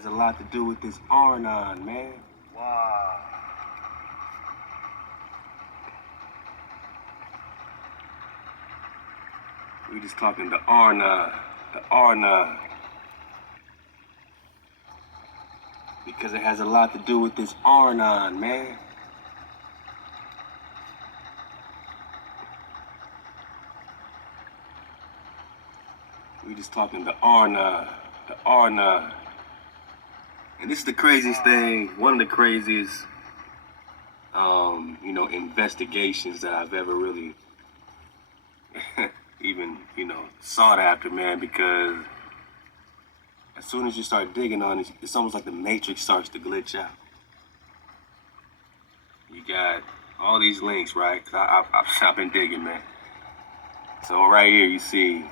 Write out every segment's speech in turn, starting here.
Has a lot to do with this Arnon, man. Wow. We just talking the Arnon. Because it has a lot to do with this Arnon, man. We just talking the Arnon. And this is the craziest thing, one of the craziest, investigations that I've ever really even, sought after, man, because as soon as you start digging on it, it's almost like the matrix starts to glitch out. You got all these links, right? 'Cause I've been digging, man. So right here you see,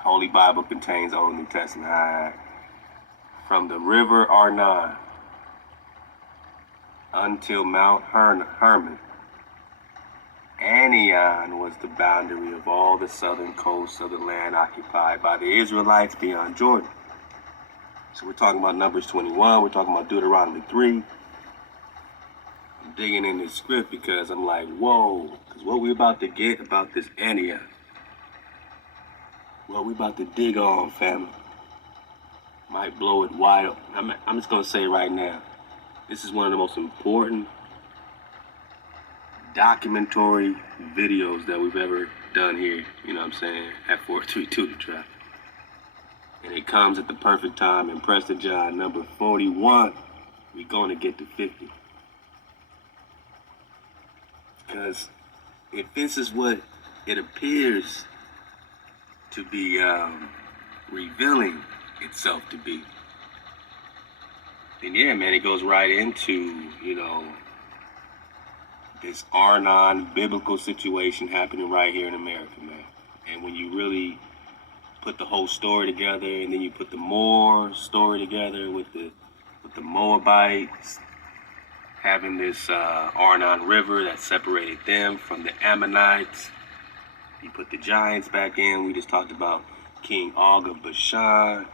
Holy Bible contains Old New Testament. All right. From the river Arnon until Mount Hermon, Anian was the boundary of all the southern coast of the land occupied by the Israelites beyond Jordan. So we're talking about Numbers 21, we're talking about Deuteronomy 3. I'm digging in this script because I'm like, whoa, because what we about to get about this Anian, what we about to dig on, family, might blow it wide open. I'm just going to say right now, this is one of the most important documentary videos that we've ever done here, you know what I'm saying, at 432 The Trap. And it comes at the perfect time in Preston John number 41. We're going to get to 50. Because if this is what it appears to be revealing itself to be, then yeah, man, it goes right into, this Arnon biblical situation happening right here in America, man. And when you really put the whole story together, and then you put the more story together with the Moabites having this Arnon River that separated them from the Ammonites. You put the giants back in. We just talked about King Og of Bashan.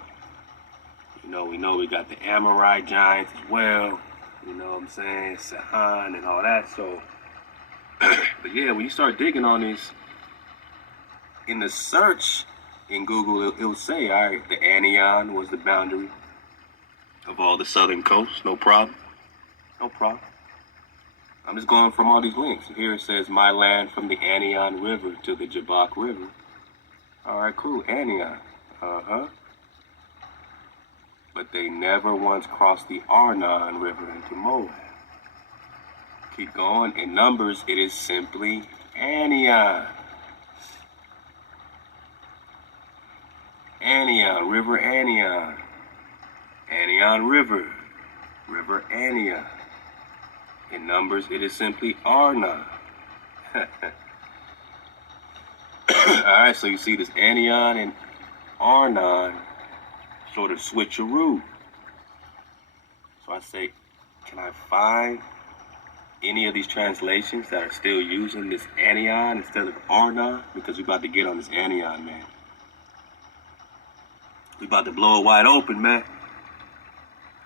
We know we got the Amorite giants as well. You know what I'm saying? Sihon and all that. So, but yeah, when you start digging on this, in the search in Google, it will say, all right, the Anian was the boundary of all the southern coast. No problem. No problem. I'm just going from all these links. Here it says, my land from the Anian River to the Jabbok River. All right, cool. Anian. Uh-huh. But they never once crossed the Arnon River into Moab. Keep going. In Numbers, it is simply Anian. Anian, River Anian. Anian River. River Anian. In Numbers, it is simply Arnon. Alright, so you see this Anian and Arnon sort of switcheroo. So I say, can I find any of these translations that are still using this Anian instead of Arnon? Because we're about to get on this Anian, man. We about to blow it wide open, man.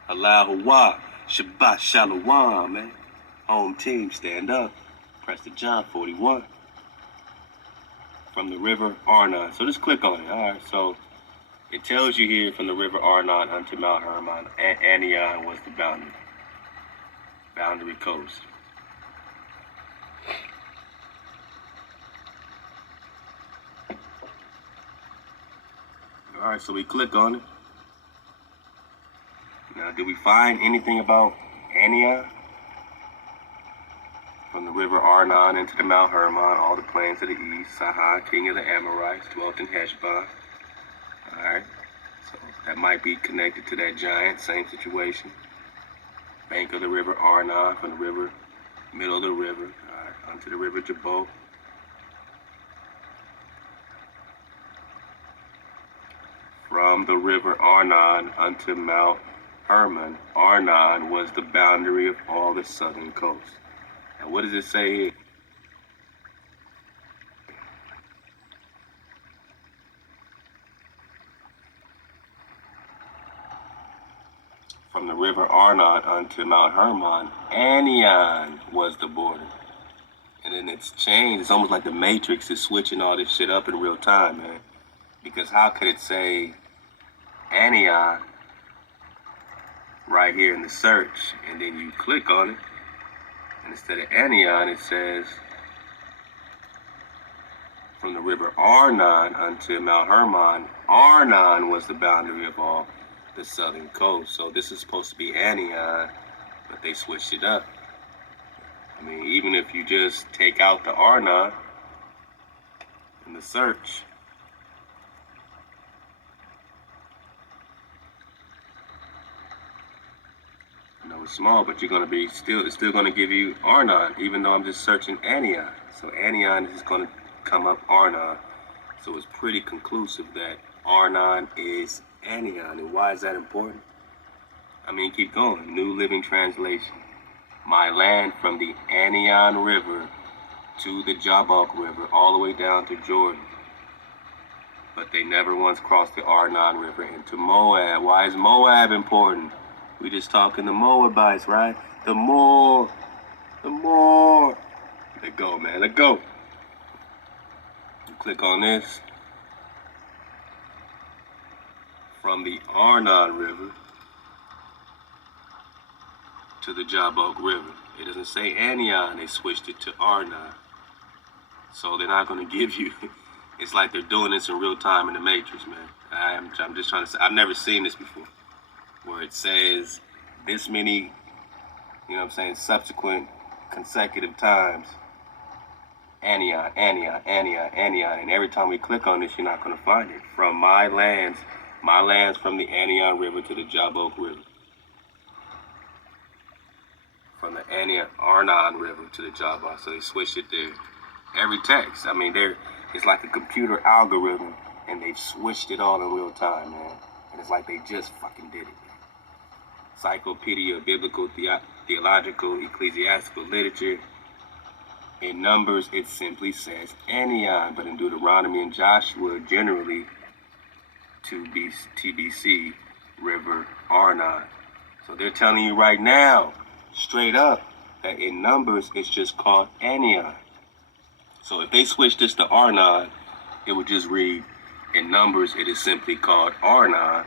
Allahu Akbar, Shabbat Shalom, man. Home team, stand up. Preston John 41. From the river Arnon. So just click on it. All right, so it tells you here from the river Arnon unto Mount Hermon, Anian was the boundary coast. All right, so we click on it. Now, did we find anything about Anian? From the river Arnon into the Mount Hermon, all the plains of the east, Sihon, king of the Amorites, dwelt in Heshbon. Alright, so that might be connected to that giant, same situation. Bank of the river Arnon, from the river, middle of the river, alright, onto the river Jabbok. From the river Arnon unto Mount Hermon, Arnon was the boundary of all the southern coast. And what does it say here? From the river Arnon unto Mount Hermon, Anian was the border. And then it's changed. It's almost like the Matrix is switching all this shit up in real time, man. Because how could it say Anian right here in the search, and then you click on it, and instead of Anian, it says from the river Arnon unto Mount Hermon, Arnon was the boundary of all the southern coast. So this is supposed to be Anian, but they switched it up. I mean, even if you just take out the Arnon in the search, I know it's small, but you're gonna be it's still gonna give you Arnon, even though I'm just searching Anian. So Anian is gonna come up Arnon. So it's pretty conclusive that Arnon is Anian. And why is that important? I mean, keep going. New Living Translation. My land from the Anian River to the Jabbok River, all the way down to Jordan. But they never once crossed the Arnon River into Moab. Why is Moab important? We just talking the Moabites, right? The more. Let go, man, let go. You click on this. From the Arnon River to the Jabbok River. It doesn't say Anian, they switched it to Arnon. So they're not going to give you, it's like they're doing this in real time in the Matrix, man. I'm just trying to say, I've never seen this before, where it says this many, you know what I'm saying, subsequent consecutive times, Anian, Anian, Anian, Anian, and every time we click on this, you're not going to find it. From my lands from the Anian River to the Jabbok River. From the Arnon River to the Jabbok, so they switched it there. Every text, I mean, it's like a computer algorithm, and they've switched it all in real time, man. And it's like they just fucking did it, man. Encyclopedia of Biblical, Theological, Ecclesiastical Literature. In Numbers, it simply says Anian, but in Deuteronomy and Joshua, generally, TBC, River Arnon. So they're telling you right now, straight up, that in Numbers, it's just called Anian. So if they switch this to Arnon, it would just read, in Numbers, it is simply called Arnon,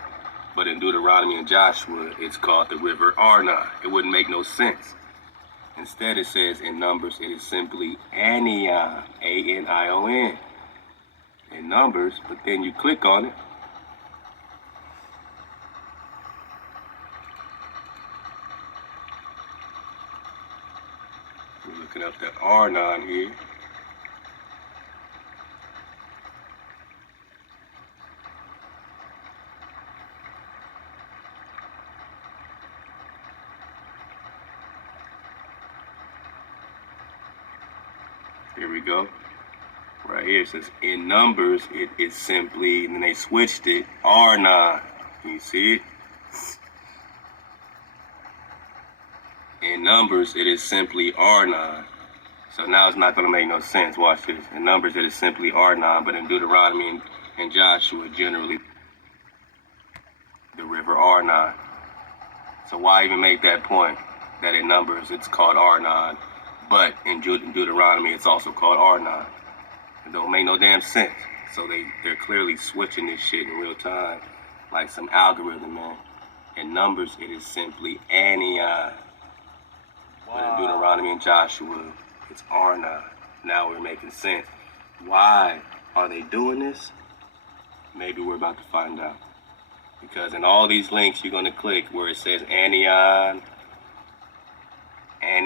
but in Deuteronomy and Joshua, it's called the River Arnon. It wouldn't make no sense. Instead, it says in Numbers, it is simply Anion, A-N-I-O-N, in Numbers, but then you click on it, we're looking up the Arnon here. Here we go. Right here it says in Numbers it is simply, and then they switched it, Arnon. Can you see it? In Numbers it is simply Arnon. So now it's not going to make no sense. Watch this. In Numbers it is simply Arnon, but in Deuteronomy and Joshua generally the River Arnon. So why even make that point that in Numbers it's called Arnon, but in Deuteronomy it's also called Arnon? It don't make no damn sense. So they're clearly switching this shit in real time, like some algorithm, man. In Numbers it is simply Anian, but in Deuteronomy and Joshua it's Arnon. Now we're making sense. Why are they doing this? Maybe we're about to find out. Because in all these links you're gonna click where it says Anian, and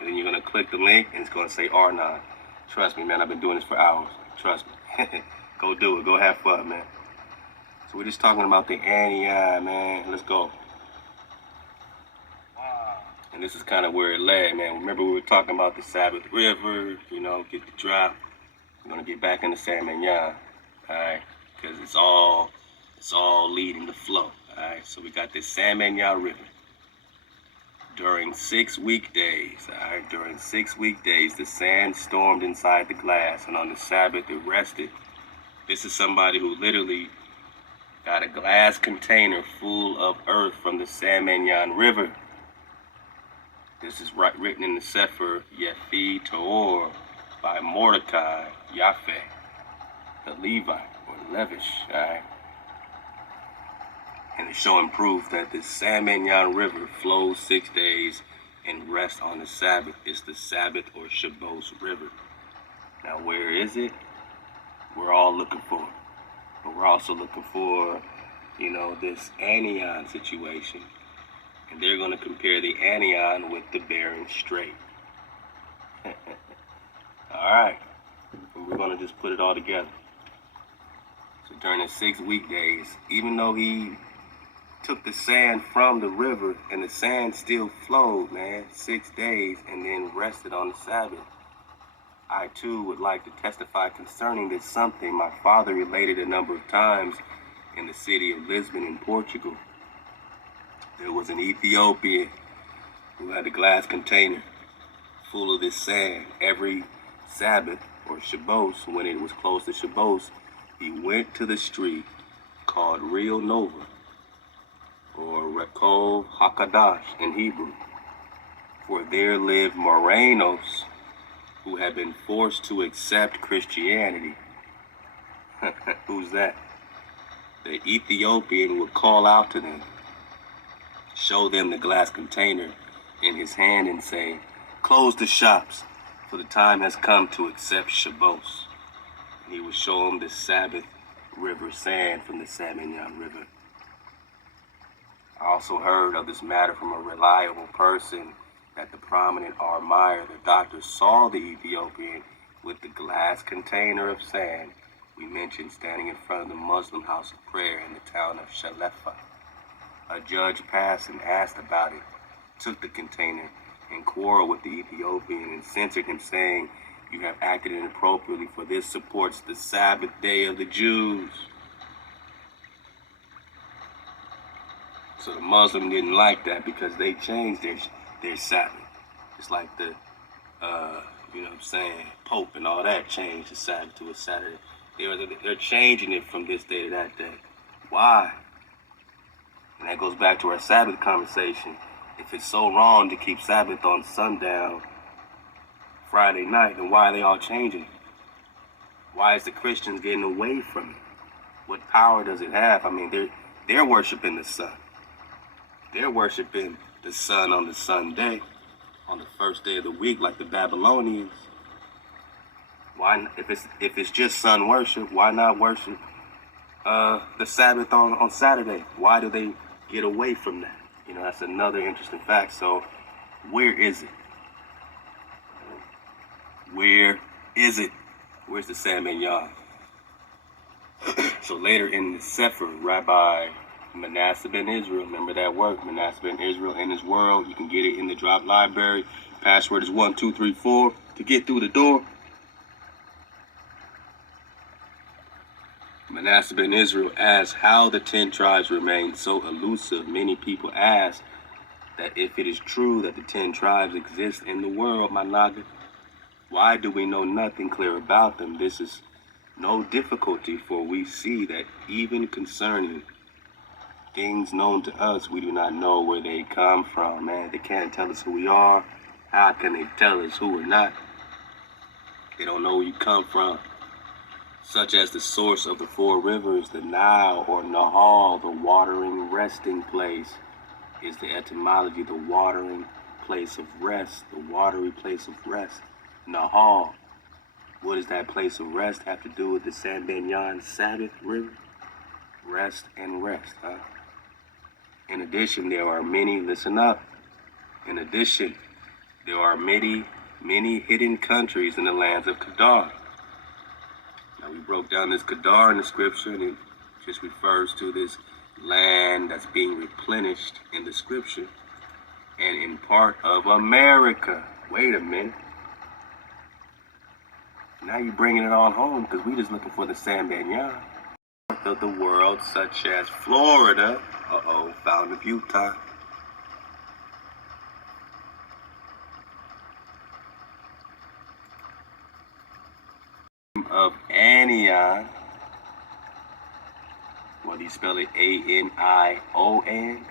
then you're gonna click the link and it's gonna say Arnon. Trust me, man, I've been doing this for hours. Trust me. Go do it, go have fun, man. So we're just talking about the Anian, man. Let's go. And this is kind of where it led, man. Remember we were talking about the Sabbath River, you know, get the drop. We're gonna get back into Anian, alright? Because it's all leading the flow, alright? So we got this Anian River. During 6 weekdays, alright? During 6 weekdays, the sand stormed inside the glass, and on the Sabbath it rested. This is somebody who literally got a glass container full of earth from the Anian River. This is written in the Sefer Yefi Toor by Mordecai Yafeh, the Levite or Levish. Right? And it's showing proof that the Anian River flows 6 days and rests on the Sabbath. It's the Sabbath or Shabbos River. Now, where is it? We're all looking for it. But we're also looking for, this Anian situation. And they're going to compare the Anian with the Bering Strait. All right. And we're going to just put it all together. So during the 6 weekdays, even though he took the sand from the river and the sand still flowed, 6 days, and then rested on the Sabbath, I too would like to testify concerning this something my father related a number of times in the city of Lisbon in Portugal. There was an Ethiopian who had a glass container full of this sand. Every Sabbath or Shabbos, when it was close to Shabbos, he went to the street called Rio Nova, or Rekov Hakadash in Hebrew, for there lived Morenos who had been forced to accept Christianity. Who's that? The Ethiopian would call out to them, show them the glass container in his hand and say, "Close the shops, for the time has come to accept Shabbos." And he would show them the Sabbath river sand from the Anian River. I also heard of this matter from a reliable person that the prominent R. Meyer, the doctor, saw the Ethiopian with the glass container of sand we mentioned standing in front of the Muslim house of prayer in the town of Shalefa. A judge passed and asked about it, took the container, and quarreled with the Ethiopian and censored him, saying, "You have acted inappropriately, for this supports the Sabbath day of the Jews." So the Muslim didn't like that because they changed their Sabbath. It's like the, Pope and all that changed the Sabbath to a Saturday. They're changing it from this day to that day. Why? And that goes back to our Sabbath conversation. If it's so wrong to keep Sabbath on sundown Friday night, then why are they all changing it? Why is the Christians getting away from it? What power does it have? I mean, they're worshiping the sun. They're worshiping the sun on the Sunday, on the first day of the week, like the Babylonians. Why, if it's just sun worship, why not worship the Sabbath on Saturday? Why do they get away from that? That's another interesting fact. So, where is it? Where is it? Where's the Anian? So later in the Sefer, Rabbi Manasseh ben Israel, remember that work, Manasseh ben Israel and his world. You can get it in the drop library. Password is 1234 to get through the door. Manasseh ben Israel asks how the 10 tribes remain so elusive. Many people ask that if it is true that the 10 tribes exist in the world, my Naga, why do we know nothing clear about them? This is no difficulty, for we see that even concerning things known to us, we do not know where they come from, man. They can't tell us who we are. How can they tell us who we're not? They don't know where you come from. Such as the source of the 4 rivers, the Nile or Nahal, the watering resting place, is the etymology, the watering place of rest, the watery place of rest. Nahal. What does that place of rest have to do with the Anian Sabbath river? Rest and rest, huh? In addition, there are many, listen up. In addition, there are many hidden countries in the lands of Kedar. Now, we broke down this Kedar in the scripture, and it just refers to this land that's being replenished in the scripture and in part of America. Wait a minute. Now you're bringing it on home because we just looking for the Anian of the world, such as Florida. Fountain of Utah. Of Anian What do you spell it? Anion?